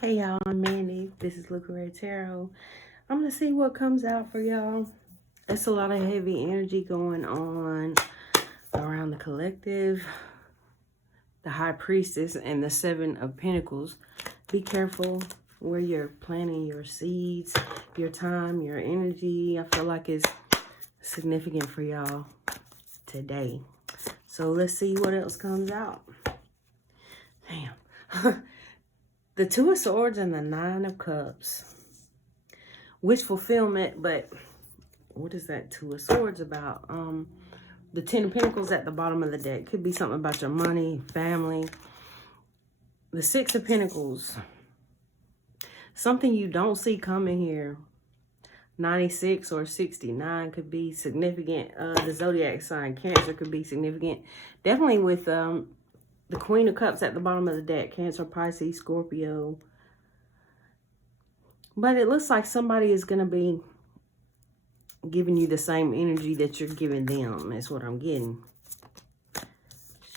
Hey y'all, I'm Mandy. This is Lemuria Tarot. I'm gonna see what comes out for y'all. It's a lot of heavy energy going on around the collective, the High Priestess, and the Seven of Pentacles. Be careful where you're planting your seeds, your time, your energy. I feel like it's significant for y'all today. So let's see what else comes out. Damn. The Two of Swords and the Nine of Cups. Wish fulfillment, but what is that Two of Swords about? The Ten of Pentacles at the bottom of the deck. Could be something about your money, family. The Six of Pentacles. Something you don't see coming here. 96 or 69 could be significant. The zodiac sign Cancer could be significant. Definitely with the Queen of Cups at the bottom of the deck. Cancer, Pisces, Scorpio. But it looks like somebody is going to be giving you the same energy that you're giving them. That's what I'm getting.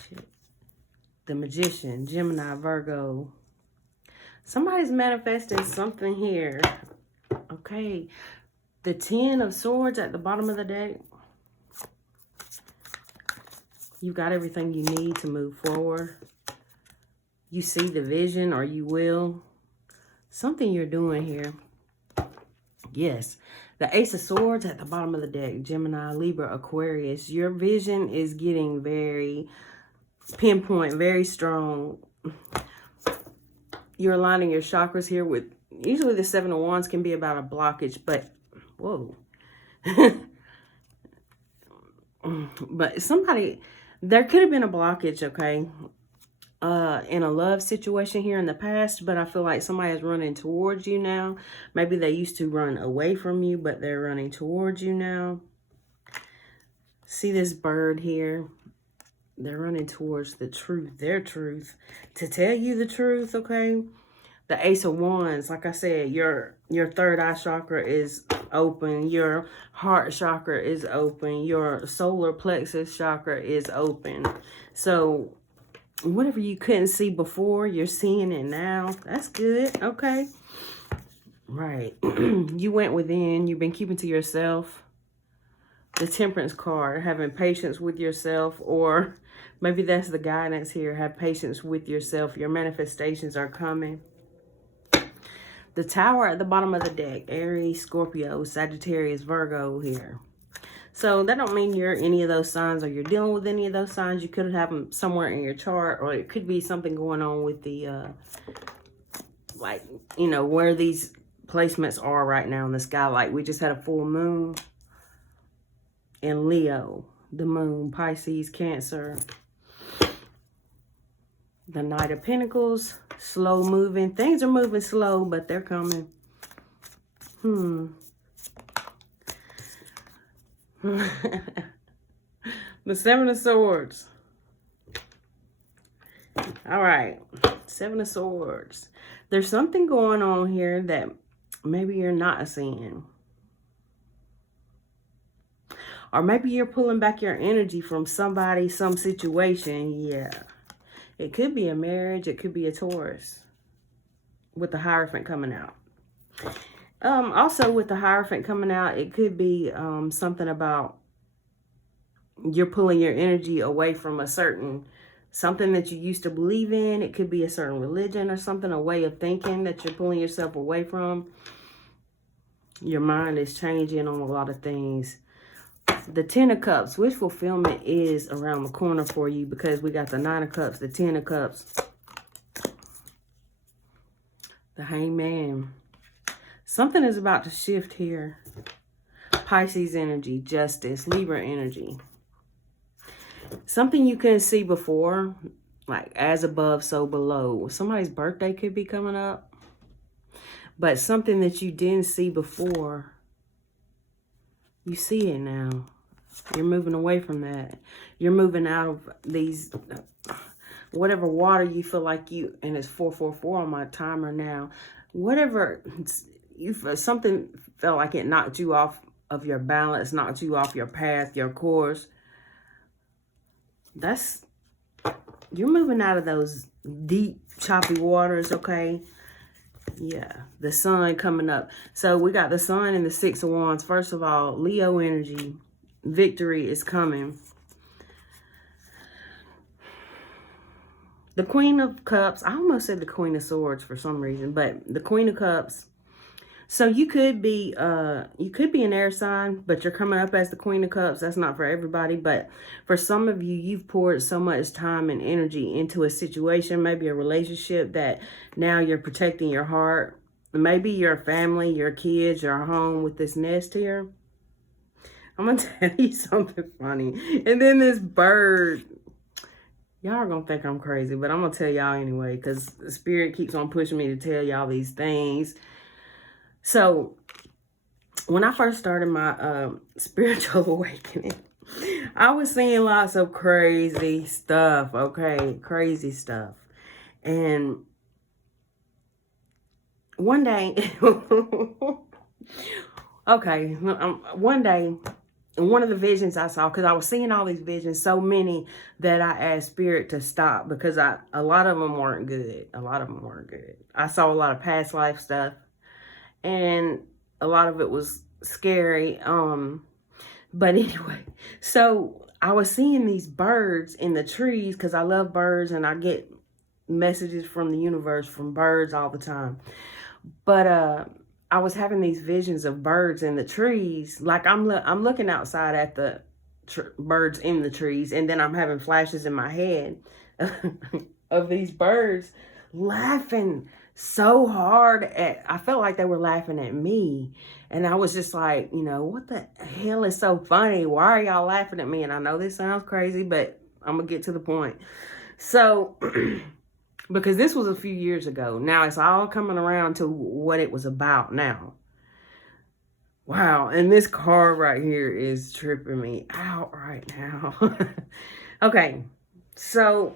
Shit. The Magician, Gemini, Virgo. Somebody's manifesting something here. Okay. The Ten of Swords at the bottom of the deck. You got everything you need to move forward. You see the vision, or you will. Something you're doing here. Yes. The Ace of Swords at the bottom of the deck. Gemini, Libra, Aquarius. Your vision is getting very pinpoint, very strong. You're aligning your chakras here with, usually the Seven of Wands can be about a blockage, but, whoa. But somebody, there could have been a blockage, okay, in a love situation here in the past, but I feel like somebody is running towards you now. Maybe they used to run away from you, but they're running towards you now. See this bird here? They're running towards the truth, their truth, to tell you the truth, okay? The Ace of Wands, like I said, your third eye chakra is open. Your heart chakra is open. Your solar plexus chakra is open. So whatever you couldn't see before, you're seeing it now. That's good, okay? Right. You went within. You've been keeping to yourself. The Temperance card, having patience with yourself, or maybe that's the guidance here. Have patience with yourself. Your manifestations are coming. The Tower at the bottom of the deck. Aries, Scorpio, Sagittarius, Virgo here. So that don't mean you're any of those signs or you're dealing with any of those signs. You could have them somewhere in your chart, or it could be something going on with the, like, you know, where these placements are right now in the sky. Like we just had a full moon in Leo, the moon, Pisces, Cancer. The Knight of Pentacles, slow moving. Things are moving slow, but they're coming. The Seven of Swords. All right. Seven of Swords. There's something going on here that maybe you're not seeing. Or maybe you're pulling back your energy from somebody, some situation. Yeah. It could be a marriage. It could be a Taurus. With the Hierophant coming out. Also with the Hierophant coming out, it could be something about you're pulling your energy away from a certain, something that you used to believe in. It could be a certain religion or something, a way of thinking that you're pulling yourself away from. Your mind is changing on a lot of things. The Ten of Cups, wish fulfillment is around the corner for you because we got the Nine of Cups, the Ten of Cups, the Hangman. Something is about to shift here. Pisces energy, Justice, Libra energy. Something you couldn't see before, like as above, so below. Somebody's birthday could be coming up. But something that you didn't see before, you see it now. You're moving away from that. You're moving out of these, whatever water you feel like you, and it's 444 on my timer now. Whatever, something felt like it knocked you off of your balance, knocked you off your path, your course. You're moving out of those deep, choppy waters, okay? Yeah, the sun coming up. So we got the sun and the Six of Wands. First of all, Leo energy, victory is coming. The Queen of Cups, I almost said the Queen of Swords for some reason, but the Queen of Cups. So you could be an air sign, but you're coming up as the Queen of Cups. That's not for everybody, but for some of you, you've poured so much time and energy into a situation, maybe a relationship, that now you're protecting your heart. Maybe your family, your kids, your home with this nest here. I'm going to tell you something funny. And then this bird. Y'all are going to think I'm crazy, but I'm going to tell y'all anyway, because the spirit keeps on pushing me to tell y'all these things. So when I first started my spiritual awakening, I was seeing lots of crazy stuff, okay? Crazy stuff. And one day, okay, one day, one of the visions I saw, because I was seeing all these visions, so many that I asked Spirit to stop, because a lot of them weren't good. A lot of them weren't good. I saw a lot of past life stuff, and a lot of it was scary. But anyway, so I was seeing these birds in the trees, because I love birds and I get messages from the universe from birds all the time. But I was having these visions of birds in the trees. Like I'm looking outside at the birds in the trees, and then I'm having flashes in my head of these birds laughing so hard I felt like they were laughing at me. And I was just like, what the hell is so funny? Why are y'all laughing at me? And I know this sounds crazy, but I'm gonna get to the point. So because this was a few years ago. Now it's all coming around to what it was about now. Wow. And this card right here is tripping me out right now. Okay. So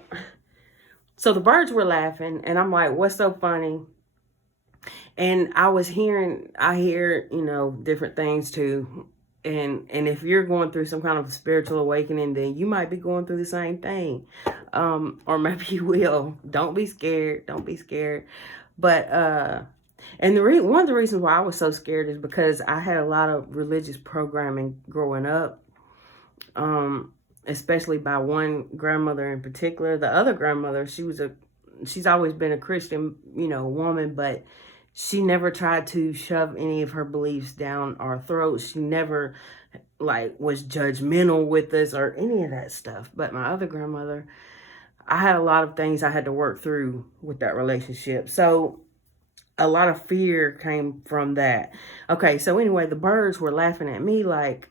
the birds were laughing, and I'm like, what's so funny? And I hear, different things too. And if you're going through some kind of spiritual awakening, then you might be going through the same thing. Or maybe you will. Don't be scared. Don't be scared. But, and one of the reasons why I was so scared is because I had a lot of religious programming growing up. Especially by one grandmother in particular. The other grandmother, she's always been a Christian, woman, but she never tried to shove any of her beliefs down our throats. She never was judgmental with us or any of that stuff. But my other grandmother, I had a lot of things I had to work through with that relationship. So a lot of fear came from that. Okay, so anyway, the birds were laughing at me like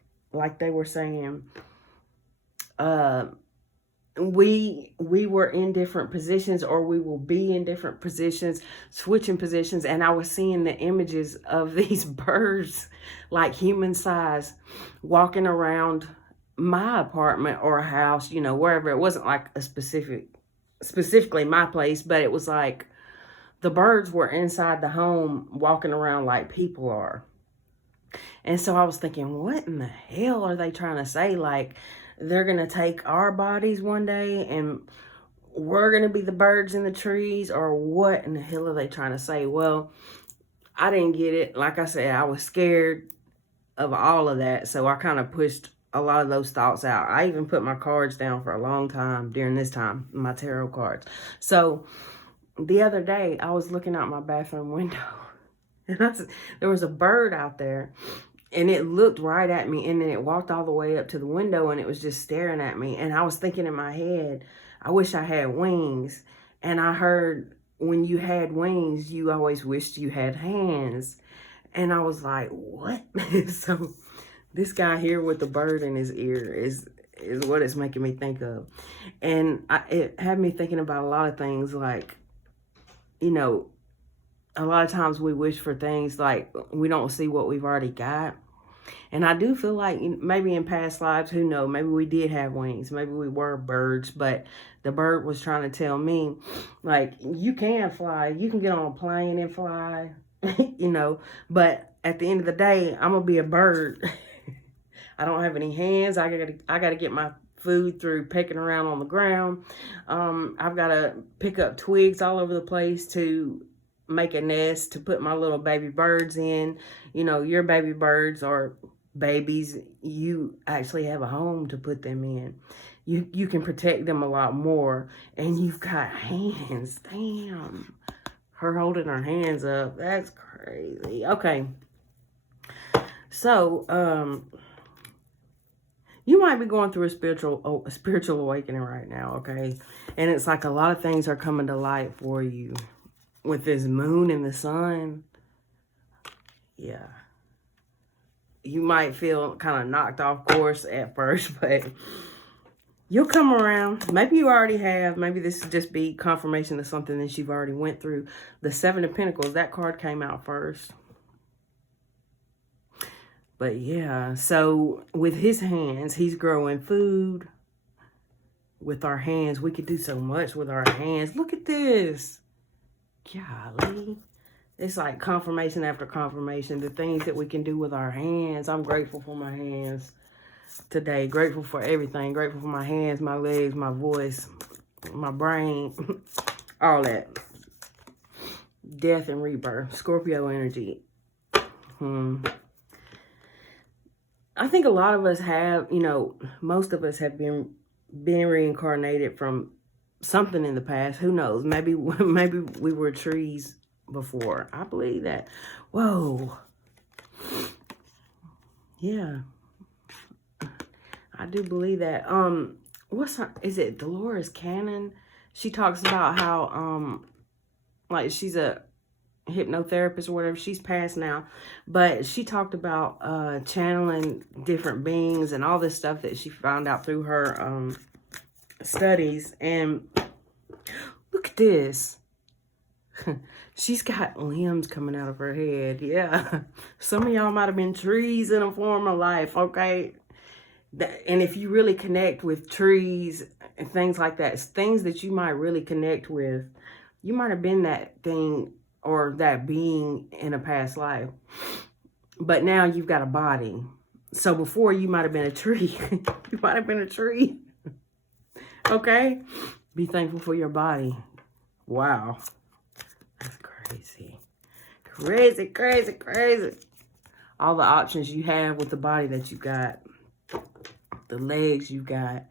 they were saying, we were in different positions, or we will be in different positions, switching positions. And I was seeing the images of these birds, like human size, walking around my apartment or house, wherever. It wasn't like specifically my place, but it was like the birds were inside the home walking around like people are. And so I was thinking, what in the hell are they trying to say? Like, they're going to take our bodies one day and we're going to be the birds in the trees, or what in the hell are they trying to say? Well, I didn't get it. Like I said, I was scared of all of that. So I kind of pushed a lot of those thoughts out. I even put my cards down for a long time during this time, my tarot cards. So the other day I was looking out my bathroom window, and there was a bird out there. And it looked right at me, and then it walked all the way up to the window, and it was just staring at me. And I was thinking in my head, I wish I had wings. And I heard, when you had wings, you always wished you had hands. And I was like, what? So this guy here with the bird in his ear is what it's making me think of. And it had me thinking about a lot of things, like, a lot of times we wish for things, like we don't see what we've already got. And I do feel like maybe in past lives, who knows, maybe we did have wings. Maybe we were birds, but the bird was trying to tell me, like, you can fly. You can get on a plane and fly, But at the end of the day, I'm going to be a bird. I don't have any hands. I got to get my food through pecking around on the ground. I've got to pick up twigs all over the place to make a nest to put my little baby birds in. You know, your baby birds are babies. You actually have a home to put them in. You can protect them a lot more. And you've got hands. Damn. Her holding her hands up. That's crazy. Okay. So, you might be going through a spiritual awakening right now, okay? And it's like a lot of things are coming to light for you. With this moon and the sun, yeah. You might feel kind of knocked off course at first, but you'll come around. Maybe you already have. Maybe this will just be confirmation of something that you've already went through. The Seven of Pentacles, that card came out first. But yeah, so with his hands, he's growing food. With our hands, we could do so much with our hands. Look at this. Golly. It's like confirmation after confirmation. The things that we can do with our hands. I'm grateful for my hands today. Grateful for everything. Grateful for my hands, my legs, my voice, my brain. All that. Death and rebirth. Scorpio energy. I think a lot of us have, you know, most of us have been reincarnated from something in the past. Who knows? Maybe we were trees before. I believe that. Whoa. Yeah. I do believe that. Is it Dolores Cannon? She talks about how like she's a hypnotherapist or whatever. She's passed now, but she talked about channeling different beings and all this stuff that she found out through her studies. And look at this. She's got limbs coming out of her head. Yeah. Some of y'all might have been trees in a former life, okay? And if you really connect with trees and things like that, things that you might really connect with, you might have been that thing or that being in a past life. But now you've got a body. So before you might have been a tree. You might have been a tree. Okay? Be thankful for your body. Wow. That's crazy. Crazy, crazy, crazy. All the options you have with the body that you got. The legs you got.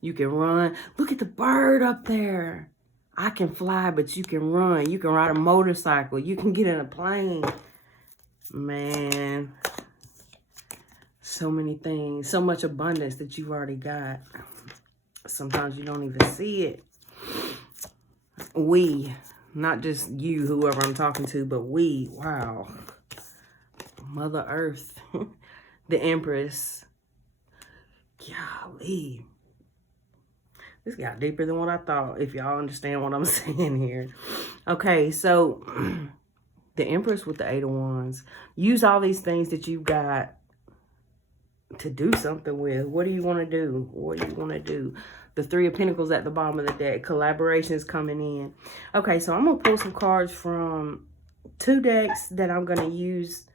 You can run. Look at the bird up there. I can fly, but you can run. You can ride a motorcycle. You can get in a plane. Man. So many things. So much abundance that you've already got. Sometimes you don't even see it. We, not just you, whoever I'm talking to, but we. Wow. Mother Earth. The Empress. Golly. This got deeper than what I thought, if y'all understand what I'm saying here. Okay, so the Empress with the Eight of Wands. Use all these things that you got to do something with. What do you want to do? What do you want to do? The Three of Pentacles at the bottom of the deck. Collaborations coming in. Okay, so I'm going to pull some cards from 2 decks that I'm going to use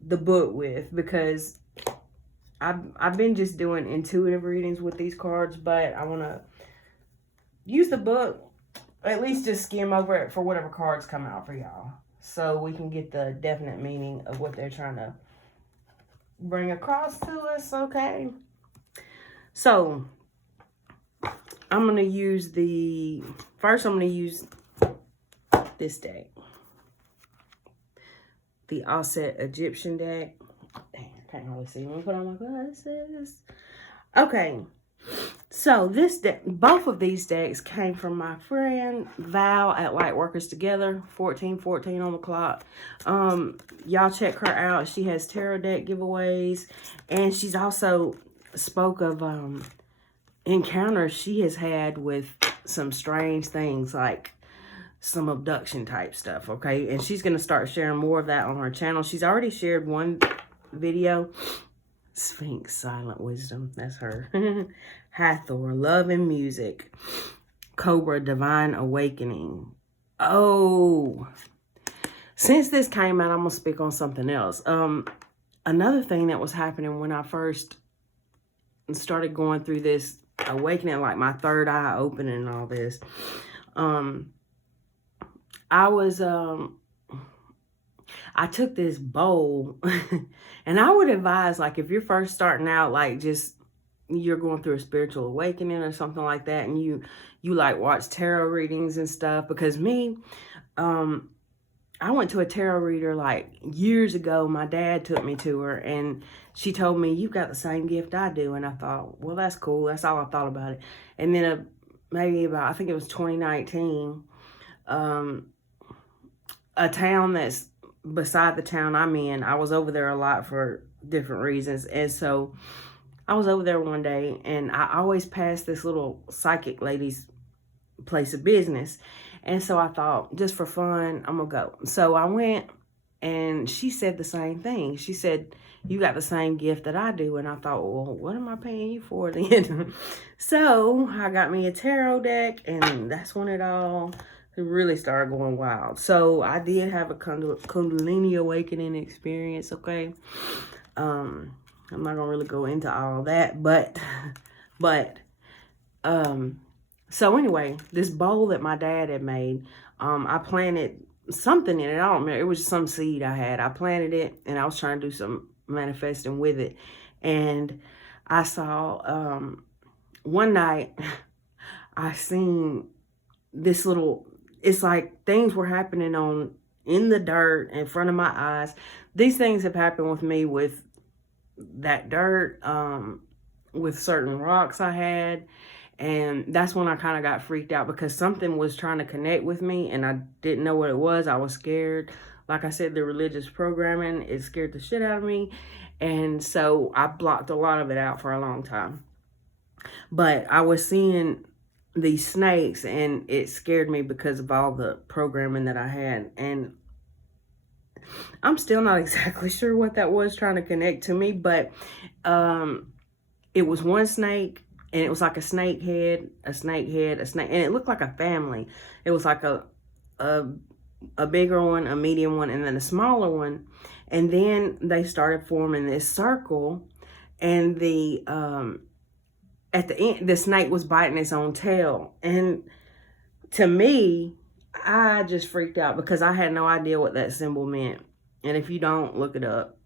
the book with, because I've been just doing intuitive readings with these cards, but I want to use the book, at least just skim over it for whatever cards come out for y'all, so we can get the definite meaning of what they're trying to bring across to us, okay? So, I'm going to use first I'm going to use this deck. The Offset Egyptian deck. Dang, I can't really see. Let me put on my glasses. Okay. So this deck, both of these decks came from my friend Val at Lightworkers Together, 1414 on the clock. Y'all check her out. She has tarot deck giveaways, and she's also spoke of encounters she has had with some strange things, like some abduction type stuff, okay? And she's going to start sharing more of that on her channel. She's already shared one video. Sphinx, Silent Wisdom. That's her. Hathor, Love and Music. Cobra, Divine Awakening. Oh. Since this came out, I'm going to speak on something else. Another thing that was happening when I first started going through this awakening, like my third eye opening and all this. I was, I took this bowl and I would advise, like, if you're first starting out, like, just you're going through a spiritual awakening or something like that, and you like watch tarot readings and stuff, because me, um, I went to a tarot reader like years ago. My dad took me to her, and she told me, "You got the same gift I do." And I thought, well, that's cool. That's all I thought about it. And then maybe about, I think it was 2019, um, a town that's beside the town I'm in, I was over there a lot for different reasons. And so I was over there one day, and I always pass this little psychic lady's place of business. And so I thought, just for fun, I'm gonna go. So I went, and she said the same thing. She said, "You got the same gift that I do." And I thought, well, what am I paying you for then? So I got me a tarot deck, and that's when it really started going wild. So I did have a Kundalini awakening experience, okay? I'm not gonna really go into all that, but so anyway, this bowl that my dad had made, I planted something in it. I don't remember. It was some seed I had. I planted it, and I was trying to do some manifesting with it. And I saw, one night, I seen this little, it's like things were happening in the dirt in front of my eyes. These things have happened with me with that dirt, with certain rocks I had. And that's when I kind of got freaked out, because something was trying to connect with me and I didn't know what it was. I was scared. Like I said, the religious programming, it scared the shit out of me. And so I blocked a lot of it out for a long time. But I was seeing these snakes, and it scared me because of all the programming that I had. And I'm still not exactly sure what that was trying to connect to me, but it was one snake, and it was like a snake head, and it looked like a family. It was like a bigger one, a medium one, and then a smaller one. And then they started forming this circle, and at the end, the snake was biting its own tail. And to me, I just freaked out because I had no idea what that symbol meant. And if you don't, look it up.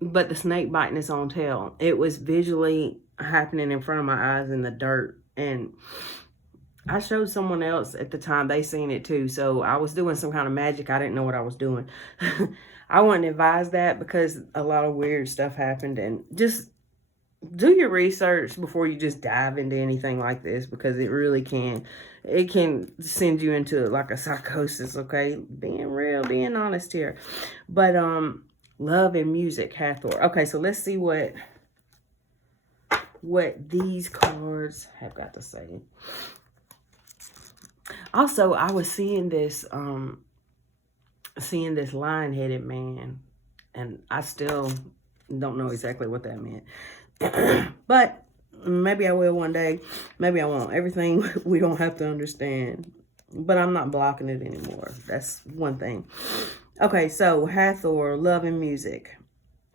But the snake biting its own tail, it was visually happening in front of my eyes in the dirt. And I showed someone else at the time. They seen it too. So I was doing some kind of magic. I didn't know what I was doing. I wouldn't advise that, because a lot of weird stuff happened. And just do your research before you just dive into anything like this, because it really can. It can send you into like a psychosis, okay? Being real, being honest here. But love and music, Hathor. Okay, so let's see what these cards have got to say. Also, I was seeing this lion-headed man, and I still don't know exactly what that meant. But maybe I will one day. Maybe I won't. Everything we don't have to understand. But I'm not blocking it anymore. That's one thing. Okay, so Hathor, love and music.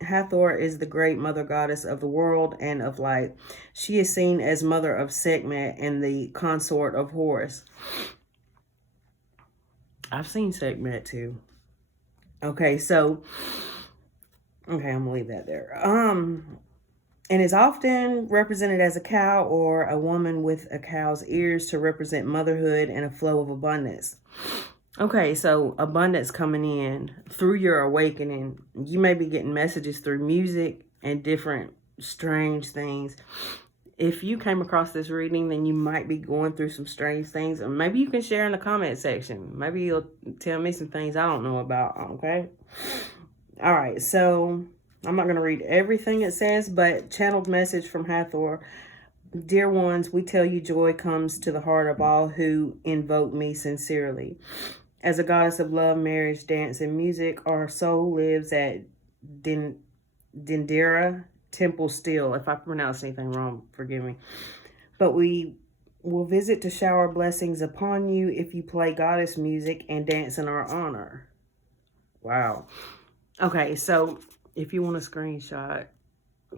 Hathor is the great mother goddess of the world and of light. She is seen as mother of Sekhmet and the consort of Horus. I've seen Sekhmet too. Okay, so okay, I'm gonna leave that there. And is often represented as a cow or a woman with a cow's ears to represent motherhood and a flow of abundance. Okay, so abundance coming in through your awakening. You may be getting messages through music and different strange things. If you came across this reading, then you might be going through some strange things. Or maybe you can share in the comment section. Maybe you'll tell me some things I don't know about, okay? All right, so I'm not going to read everything it says, but channeled message from Hathor. Dear ones, we tell you joy comes to the heart of all who invoke me sincerely. As a goddess of love, marriage, dance, and music, our soul lives at Dendera Temple still. If I pronounce anything wrong, forgive me. But we will visit to shower blessings upon you if you play goddess music and dance in our honor. Wow. Okay, so if you want a screenshot,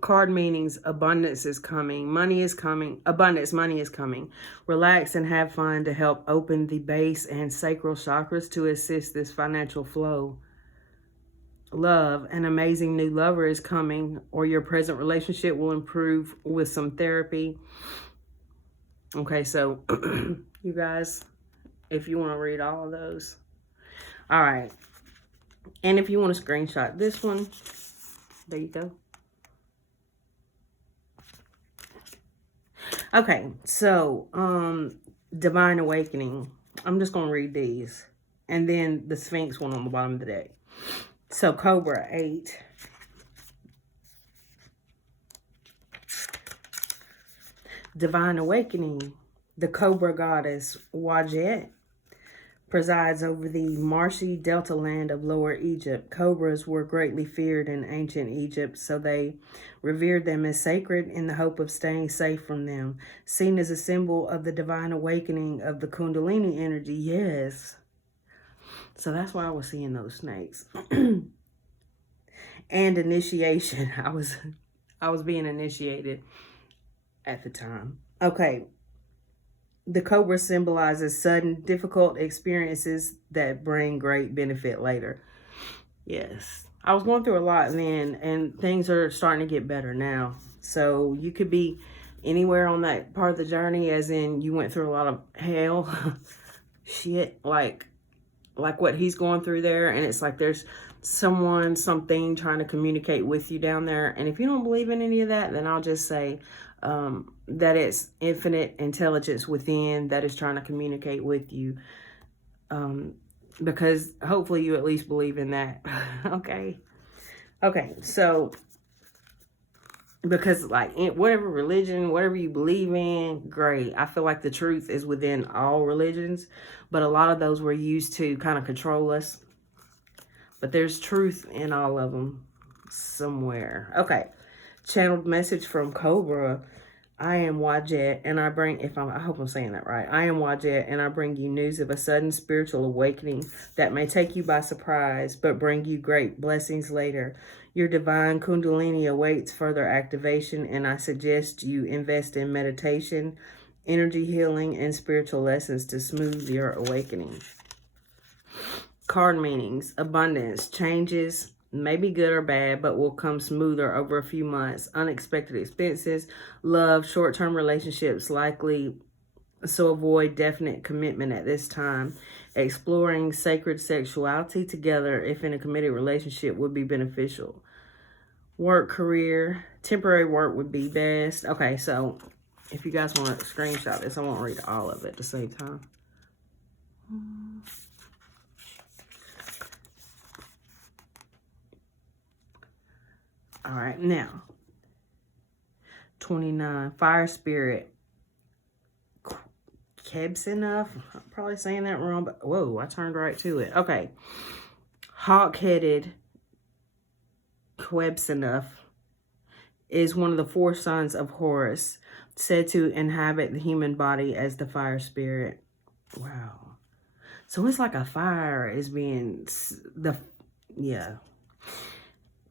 Card meanings: abundance is coming, money is coming, abundance, money is coming. Relax and have fun to help open the base and sacral chakras to assist this financial flow. Love: an amazing new lover is coming, or your present relationship will improve with some therapy. Okay, so you guys, if you want to read all of those. All right. And if you want to screenshot this one, there you go. Okay, so Divine Awakening. I'm just going to read these. And then the Sphinx one on the bottom of the deck. So Cobra 8. Divine Awakening. The Cobra goddess Wajet presides over the marshy delta land of Lower Egypt. Cobras were greatly feared in ancient Egypt, so they revered them as sacred in the hope of staying safe from them. Seen as a symbol of the divine awakening of the Kundalini energy, yes. So that's why I was seeing those snakes. And initiation. I was being initiated at the time. Okay. The Cobra symbolizes sudden, difficult experiences that bring great benefit later. Yes. I was going through a lot then, and things are starting to get better now. So you could be anywhere on that part of the journey, as in you went through a lot of hell. Shit, like what he's going through there. And it's like there's someone, something trying to communicate with you down there. And if you don't believe in any of that, then I'll just say that it's infinite intelligence within that is trying to communicate with you. Because hopefully you at least believe in that. Okay. So because like whatever religion, whatever you believe in, great. I feel like the truth is within all religions, but a lot of those were used to kind of control us. But there's truth in all of them somewhere. Okay. Channeled message from Cobra. I am Wajet, and I bring, I hope I'm saying that right. I am Wajet, and I bring you news of a sudden spiritual awakening that may take you by surprise, but bring you great blessings later. Your divine Kundalini awaits further activation, and I suggest you invest in meditation, energy healing, and spiritual lessons to smooth your awakening. Card meanings: abundance, changes, maybe good or bad, but will come smoother over a few months. Unexpected expenses. Love, short-term relationships likely, so avoid definite commitment at this time. Exploring sacred sexuality together, if in a committed relationship, would be beneficial. Work, career, temporary work would be best. Okay, so if you guys want to screenshot this, I won't read all of it at the same time. All right, now 29, fire spirit Kebsinoff. I'm probably saying that wrong, but whoa, I turned right to it. Okay, hawk-headed Kebsinoff is one of the 4 sons of Horus, said to inhabit the human body as the fire spirit. Wow. So it's like a fire is being yeah.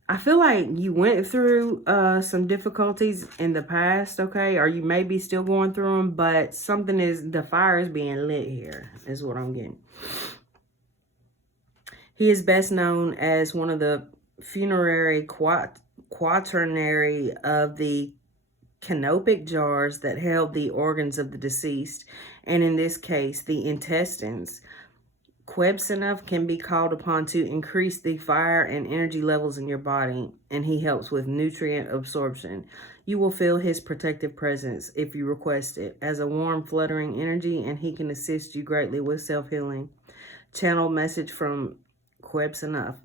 I feel like you went through some difficulties in the past, okay? Or you may be still going through them, but the fire is being lit here, is what I'm getting. He is best known as one of the funerary quaternary of the canopic jars that held the organs of the deceased, and in this case, the intestines. Kebsinoff can be called upon to increase the fire and energy levels in your body, and he helps with nutrient absorption. You will feel his protective presence if you request it as a warm, fluttering energy, and he can assist you greatly with self-healing. Channel message from Kebsinoff.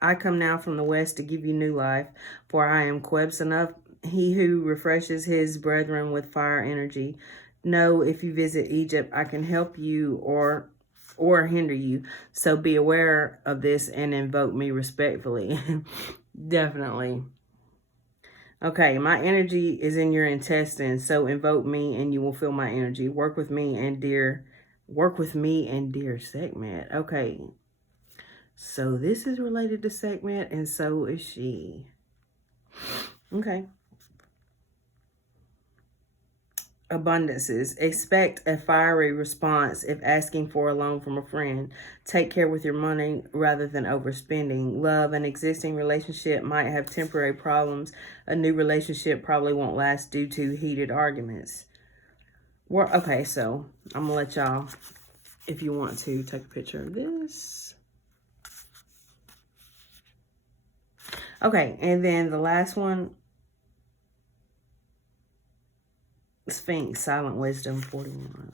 I come now from the west to give you new life, for I am Kebsinoff, he who refreshes his brethren with fire energy. Know if you visit Egypt, I can help you or hinder you. So be aware of this and invoke me respectfully. Definitely. Okay, my energy is in your intestines, so invoke me and you will feel my energy. Work with me and dear Sekhmet. Okay. So this is related to Sekhmet, and so is she. Okay. Abundances. Expect a fiery response if asking for a loan from a friend. Take care with your money rather than overspending. Love. An existing relationship might have temporary problems. A new relationship probably won't last due to heated arguments. Okay, so I'm going to let y'all, if you want to, take a picture of this. Okay, and then the last one, Sphinx, Silent Wisdom 41.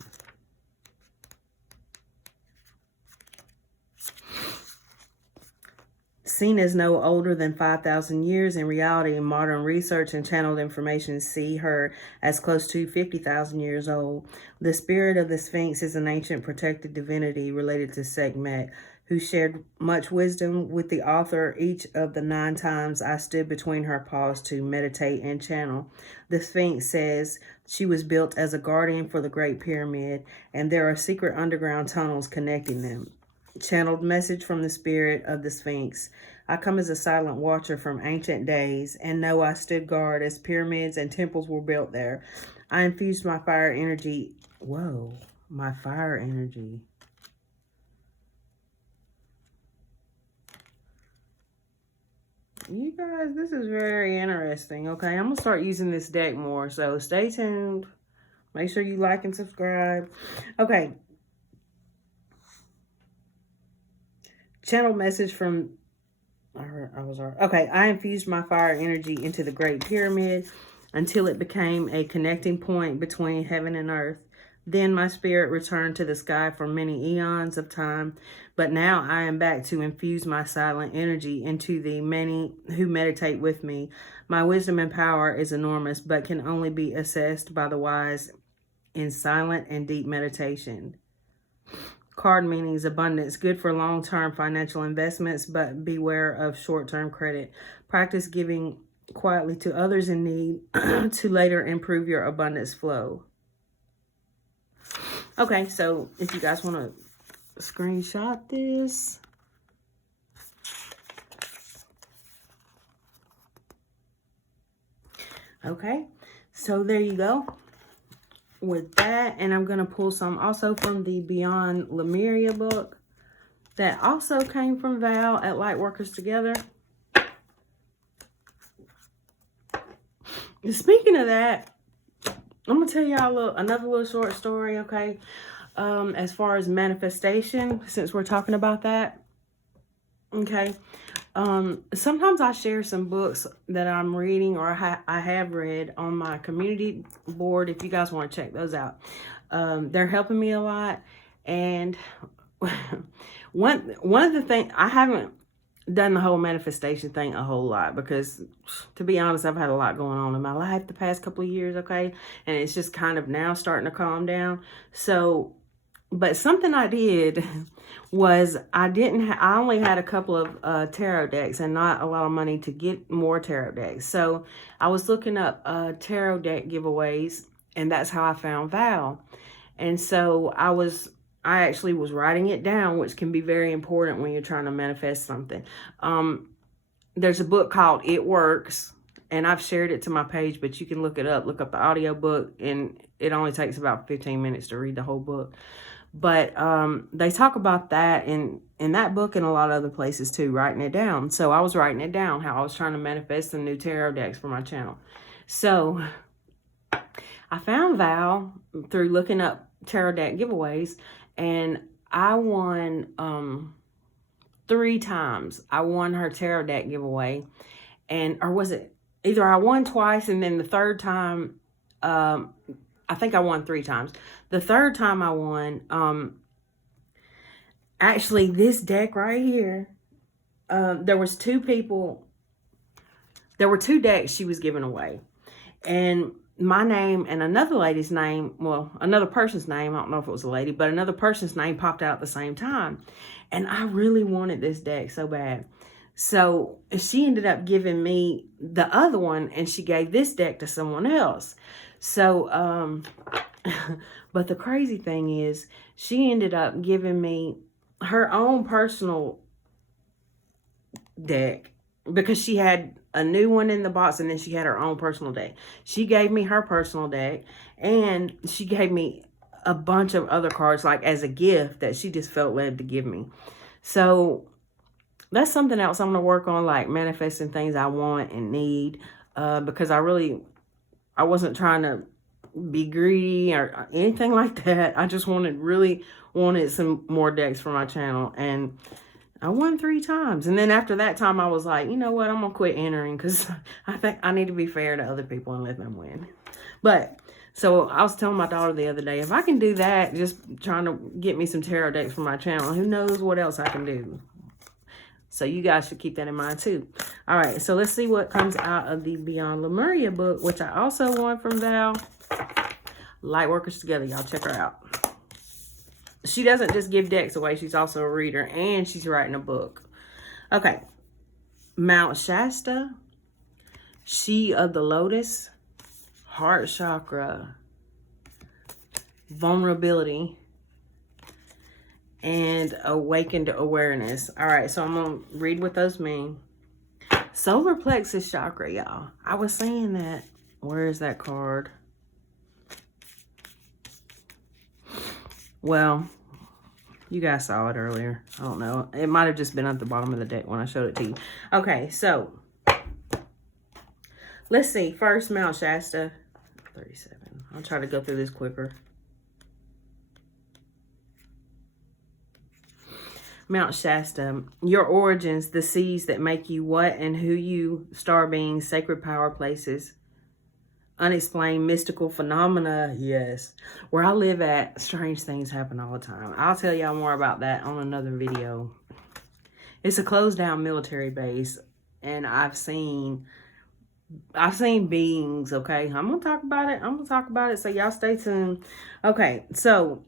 Seen as no older than 5,000 years, in reality, modern research and channeled information see her as close to 50,000 years old. The spirit of the Sphinx is an ancient protected divinity related to Sekhmet, who shared much wisdom with the author each of the 9 times I stood between her paws to meditate and channel. The Sphinx says she was built as a guardian for the Great Pyramid, and there are secret underground tunnels connecting them. Channeled message from the spirit of the Sphinx. I come as a silent watcher from ancient days, and know I stood guard as pyramids and temples were built there. I infused my fire energy. Whoa, my fire energy. You guys, this is very interesting. Okay, I'm going to start using this deck more, so stay tuned. Make sure you like and subscribe. Okay. Channel message from, I infused my fire energy into the Great Pyramid until it became a connecting point between heaven and earth. Then my spirit returned to the sky for many eons of time, but now I am back to infuse my silent energy into the many who meditate with me. My wisdom and power is enormous, but can only be assessed by the wise in silent and deep meditation. Card meanings: abundance, good for long-term financial investments, but beware of short-term credit. Practice giving quietly to others in need to later improve your abundance flow. Okay, so if you guys want to screenshot this. Okay, so there you go with that. And I'm going to pull some also from the Beyond Lemuria book that also came from Val at Lightworkers Together. Speaking of that, I'm going to tell y'all another little short story, okay? As far as manifestation, since we're talking about that, okay? Sometimes I share some books that I'm reading or I have read on my community board if you guys want to check those out. They're helping me a lot. And one of the things, I haven't done the whole manifestation thing a whole lot because, to be honest, I've had a lot going on in my life the past couple of years, okay? And it's just kind of now starting to calm down. So, but something I did was I only had a couple of tarot decks and not a lot of money to get more tarot decks. So I was looking up tarot deck giveaways, and that's how I found Val. And so I actually was writing it down, which can be very important when you're trying to manifest something. There's a book called It Works, and I've shared it to my page, but you can look it up. Look up the audio book, and it only takes about 15 minutes to read the whole book. But they talk about that in that book and a lot of other places too, writing it down. So I was writing it down, how I was trying to manifest some new tarot decks for my channel. So I found Val through looking up tarot deck giveaways, and I won 3 times. I won her tarot deck giveaway, or was it either I won twice and then the third time, I think I won 3 times. The third time I won, actually this deck right here, there was 2 people, there were 2 decks she was giving away. And my name and another lady's name, well, another person's name, I don't know if it was a lady, but another person's name popped out at the same time. And I really wanted this deck so bad. So she ended up giving me the other one, and she gave this deck to someone else. So, but the crazy thing is, she ended up giving me her own personal deck, because she had a new one in the box and then she had her own personal deck. She gave me her personal deck and she gave me a bunch of other cards like as a gift that she just felt led to give me. So that's something else I'm going to work on, like manifesting things I want and need, because I wasn't trying to be greedy or anything like that. I just really wanted some more decks for my channel, and I won 3 times. And then after that time, I was like, you know what? I'm going to quit entering because I think I need to be fair to other people and let them win. But so I was telling my daughter the other day, if I can do that, just trying to get me some tarot decks for my channel, who knows what else I can do. So you guys should keep that in mind too. All right, so let's see what comes out of the Beyond Lemuria book, which I also won from Val. Lightworkers Together, y'all check her out. She doesn't just give decks away, she's also a reader, and she's writing a book. Okay, Mount Shasta, She of the Lotus, Heart Chakra, Vulnerability, and Awakened Awareness. All right, so I'm going to read what those mean. Solar Plexus Chakra, y'all. I was saying that. Where is that card? Well, you guys saw it earlier. I don't know. It might have just been at the bottom of the deck when I showed it to you. Okay, so let's see. First, Mount Shasta. 37. I'll try to go through this quicker. Mount Shasta, your origins, the seeds that make you what and who you, star beings, sacred power places, unexplained mystical phenomena, yes. Where I live at, strange things happen all the time. I'll tell y'all more about that on another video. It's a closed down military base, and I've seen beings, okay? I'm gonna talk about it. So y'all stay tuned. Okay, so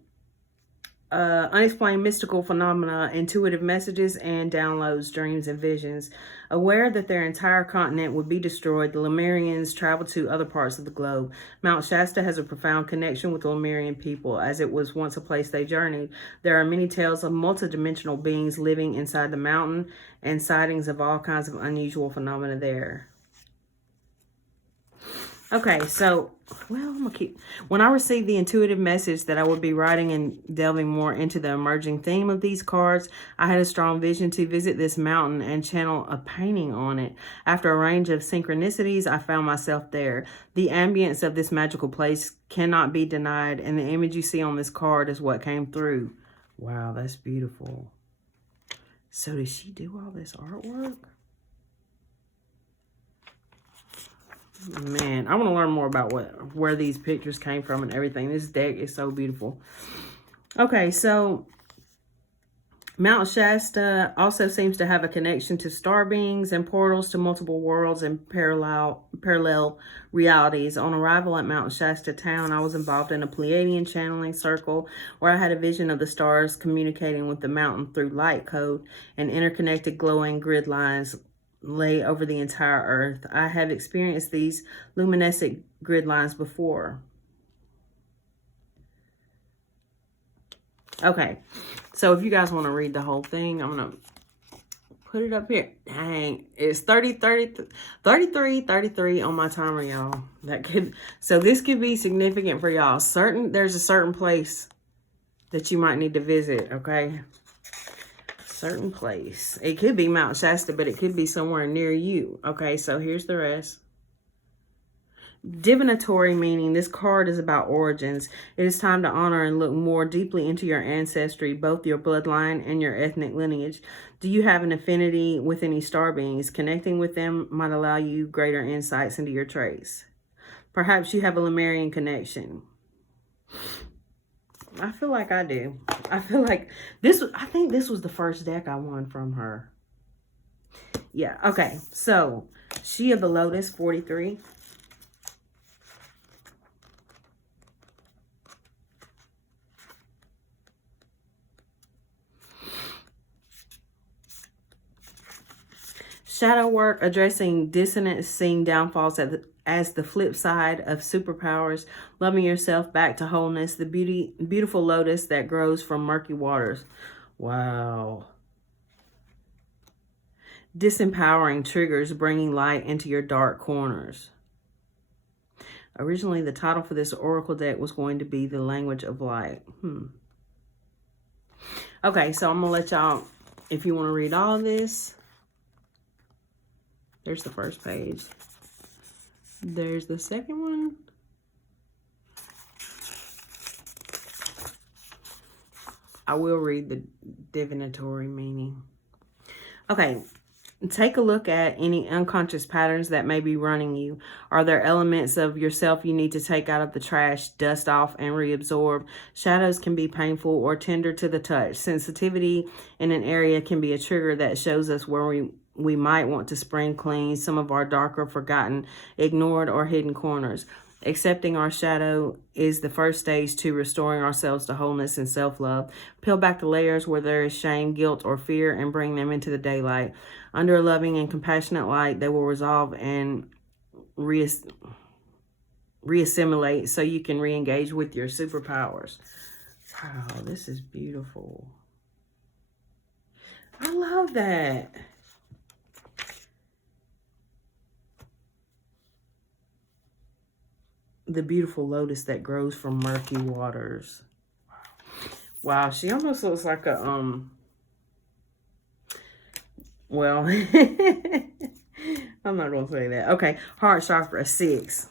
unexplained mystical phenomena, intuitive messages and downloads, dreams and visions. Aware that their entire continent would be destroyed, the Lemurians traveled to other parts of the globe. Mount Shasta has a profound connection with the Lemurian people, as it was once a place they journeyed. There are many tales of multidimensional beings living inside the mountain and sightings of all kinds of unusual phenomena there. Okay, so, well, I'm going to keep... When I received the intuitive message that I would be writing and delving more into the emerging theme of these cards, I had a strong vision to visit this mountain and channel a painting on it. After a range of synchronicities, I found myself there. The ambience of this magical place cannot be denied, and the image you see on this card is what came through. Wow, that's beautiful. So did she do all this artwork? Man, I want to learn more about where these pictures came from and everything. This deck is so beautiful. Okay, so Mount Shasta also seems to have a connection to star beings and portals to multiple worlds and parallel realities. On arrival at Mount Shasta town, I was involved in a Pleiadian channeling circle where I had a vision of the stars communicating with the mountain through light code, and interconnected glowing grid lines lay over the entire earth. I have experienced these luminescent grid lines before. Okay, so if you guys want to read the whole thing, I'm going to put it up here. Dang, it's 33 on my timer, y'all. So this could be significant for y'all. There's a certain place that you might need to visit, okay? Certain place. It could be Mount Shasta, but it could be somewhere near you. Okay, so here's the rest. Divinatory meaning. This card is about origins. It is time to honor and look more deeply into your ancestry, both your bloodline and your ethnic lineage. Do you have an affinity with any star beings? Connecting with them might allow you greater insights into your traits. Perhaps you have a Lemurian connection. I feel like I do. I feel like I think this was the first deck I won from her. Yeah, okay. So, She of the Lotus, 43. Shadow work, addressing dissonance, seeing downfalls as the flip side of superpowers, loving yourself back to wholeness, the beautiful lotus that grows from murky waters. Wow. disempowering triggers, bringing light into your dark corners. Originally, the title for this oracle deck was going to be The Language of Light. Okay, so I'm going to let y'all, if you want to read all this, there's the first page. There's the second one. I will read the divinatory meaning. Okay, take a look at any unconscious patterns that may be running you. Are there elements of yourself you need to take out of the trash, dust off, and reabsorb? Shadows can be painful or tender to the touch. Sensitivity in an area can be a trigger that shows us where we might want to spring clean some of our darker, forgotten, ignored, or hidden corners. Accepting our shadow is the first stage to restoring ourselves to wholeness and self-love. Peel back the layers where there is shame, guilt, or fear and bring them into the daylight. Under a loving and compassionate light, they will resolve and reassimilate so you can re-engage with your superpowers. Wow, this is beautiful. I love that. The beautiful lotus that grows from murky waters. Wow, she almost looks like a well, I'm not gonna say that. Okay, heart chakra 6.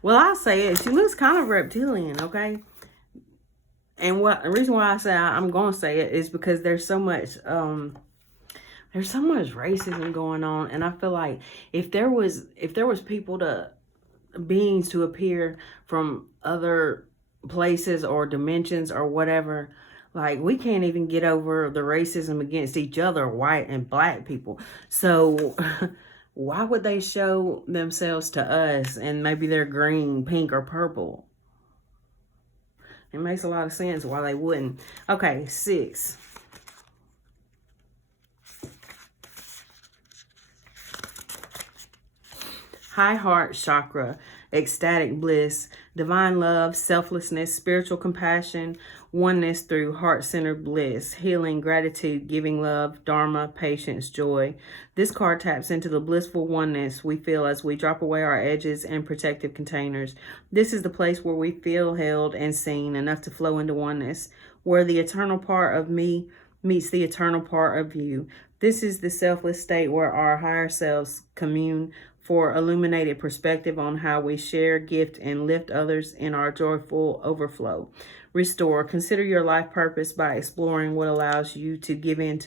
Well, I'll say it. She looks kind of reptilian, okay? And the reason why I say I'm gonna say it is because there's so much racism going on, and I feel like if there was beings to appear from other places or dimensions or whatever, like we can't even get over the racism against each other, white and black people. So why would they show themselves to us and maybe they're green, pink, or purple? It makes a lot of sense why they wouldn't. Okay, 6. High heart chakra, ecstatic bliss, divine love, selflessness, spiritual compassion, oneness through heart-centered bliss, healing, gratitude, giving love, dharma, patience, joy. This card taps into the blissful oneness we feel as we drop away our edges and protective containers. This is the place where we feel held and seen, enough to flow into oneness, where the eternal part of me meets the eternal part of you. This is the selfless state where our higher selves commune for illuminated perspective on how we share, gift, and lift others in our joyful overflow. Restore. Consider your life purpose by exploring what allows you to give in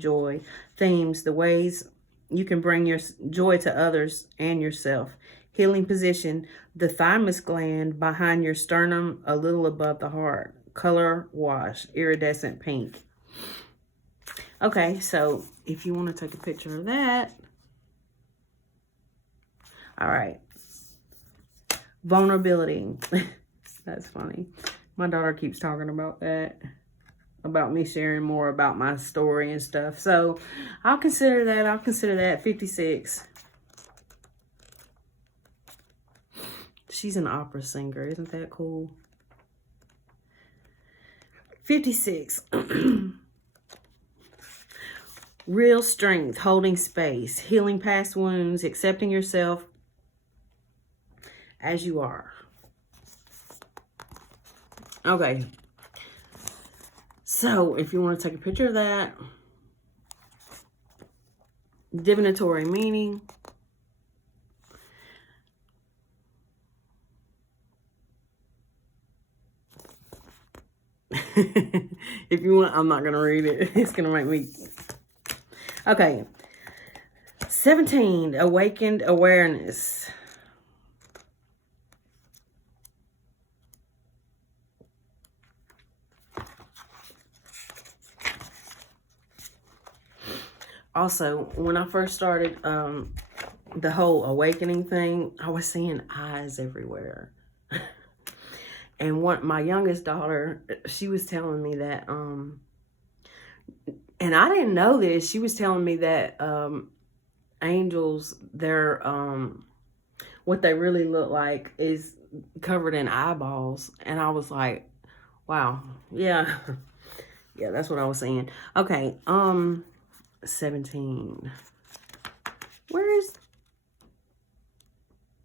joy. Themes, the ways you can bring your joy to others and yourself. Healing position, the thymus gland behind your sternum, a little above the heart. Color wash, iridescent pink. Okay, so if you want to take a picture of that. All right. Vulnerability. That's funny. My daughter keeps talking about that. About me sharing more about my story and stuff. So I'll consider that. 56. She's an opera singer. Isn't that cool? 56. Real strength, holding space, healing past wounds, accepting yourself as you are. Okay. So, if you want to take a picture of that, divinatory meaning. If you want, I'm not going to read it. It's going to make me... Okay. 17, awakened awareness. Also, when I first started the whole awakening thing, I was seeing eyes everywhere. And my youngest daughter, she was telling me that, and I didn't know this, she was telling me that angels, they're, what they really look like is covered in eyeballs. And I was like, wow, yeah. Yeah, that's what I was saying. Okay, 17. Where is...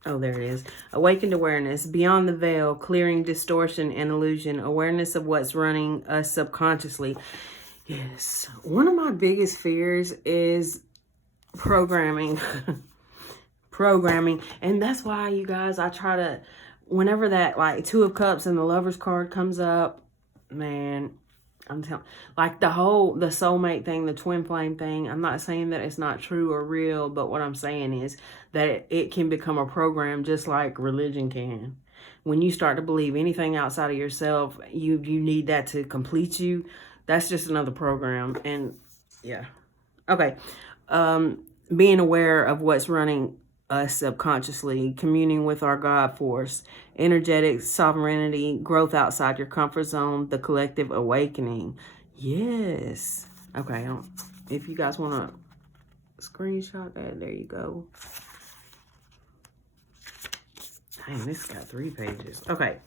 Oh, there it is. Awakened awareness. Beyond the veil, clearing distortion and illusion. Awareness of what's running us subconsciously. Yes. One of my biggest fears is programming. Programming. And that's why, you guys, I try to... Whenever that, like, Two of Cups and the Lover's card comes up, man... I'm telling, like the soulmate thing, the twin flame thing. I'm not saying that it's not true or real, but what I'm saying is that it can become a program just like religion can. When you start to believe anything outside of yourself, you need that to complete you. That's just another program. And yeah. Okay. Being aware of what's running us subconsciously, communing with our God force, energetic sovereignty, growth outside your comfort zone, the collective awakening. Yes. Okay. If you guys want to screenshot that, there you go. Dang, this got 3 pages. Okay.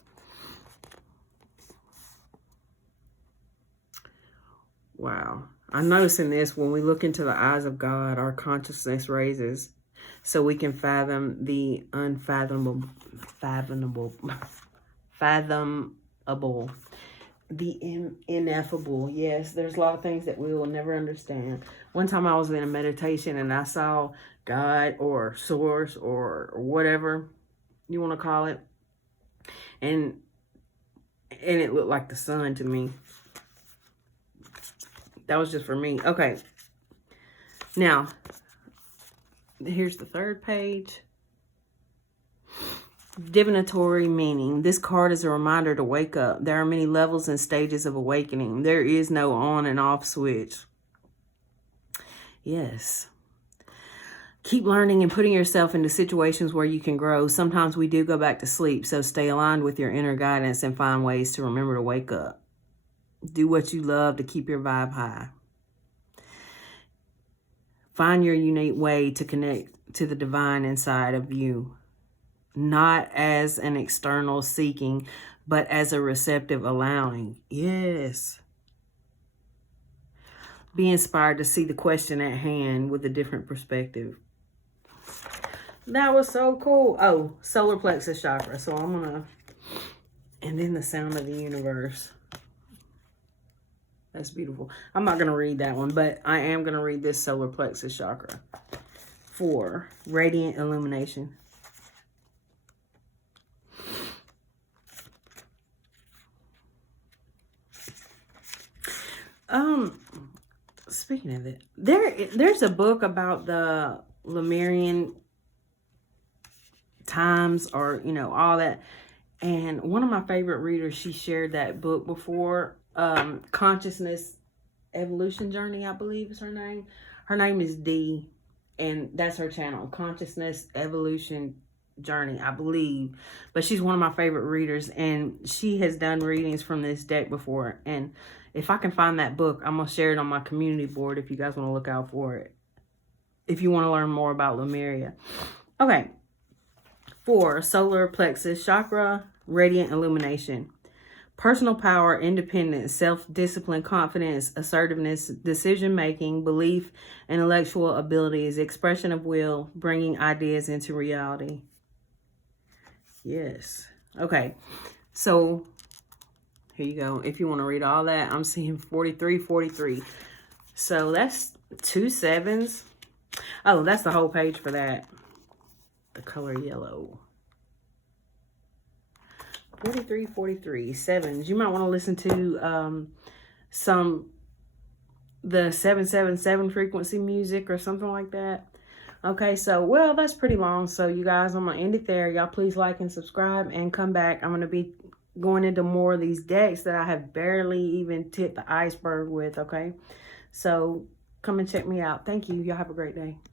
Wow. I'm noticing this: when we look into the eyes of God, our consciousness raises, so we can fathom the unfathomable, fathomable, the ineffable. Yes, there's a lot of things that we will never understand. One time I was in a meditation and I saw God or source or whatever you want to call it, and it looked like the sun to me. That was just for me. Okay. Now, here's the 3rd page. Divinatory meaning. This card is a reminder to wake up. There are many levels and stages of awakening. There is no on and off switch. Yes. Keep learning and putting yourself into situations where you can grow. Sometimes we do go back to sleep, so stay aligned with your inner guidance and find ways to remember to wake up. Do what you love to keep your vibe high. Find your unique way to connect to the divine inside of you. Not as an external seeking, but as a receptive allowing. Yes. Be inspired to see the question at hand with a different perspective. That was so cool. Oh, solar plexus chakra. So I'm going to... And then the sound of the universe. That's beautiful. I'm not going to read that one, but I am going to read this solar plexus chakra for radiant illumination. Speaking of it, there's a book about the Lemurian times, or, you know, all that. And one of my favorite readers, she shared that book before. Consciousness Evolution Journey, I believe is her name. Her name is Dee, and that's her channel, Consciousness Evolution Journey, I believe. But she's one of my favorite readers, and she has done readings from this deck before. And if I can find that book, I'm going to share it on my community board if you guys want to look out for it, if you want to learn more about Lemuria. Okay. 4, solar plexus chakra, radiant illumination. Personal power, independence, self-discipline, confidence, assertiveness, decision-making, belief, intellectual abilities, expression of will, bringing ideas into reality. Yes. Okay. So, here you go. If you want to read all that, I'm seeing 43, 43. So, that's 2 7s. Oh, that's the whole page for that. The color yellow. 43, 43, 7s. You might want to listen to the 777 frequency music or something like that. Okay, so, well, that's pretty long. So, you guys, I'm going to end it there. Y'all please like and subscribe and come back. I'm going to be going into more of these decks that I have barely even tipped the iceberg with, okay? So, come and check me out. Thank you. Y'all have a great day.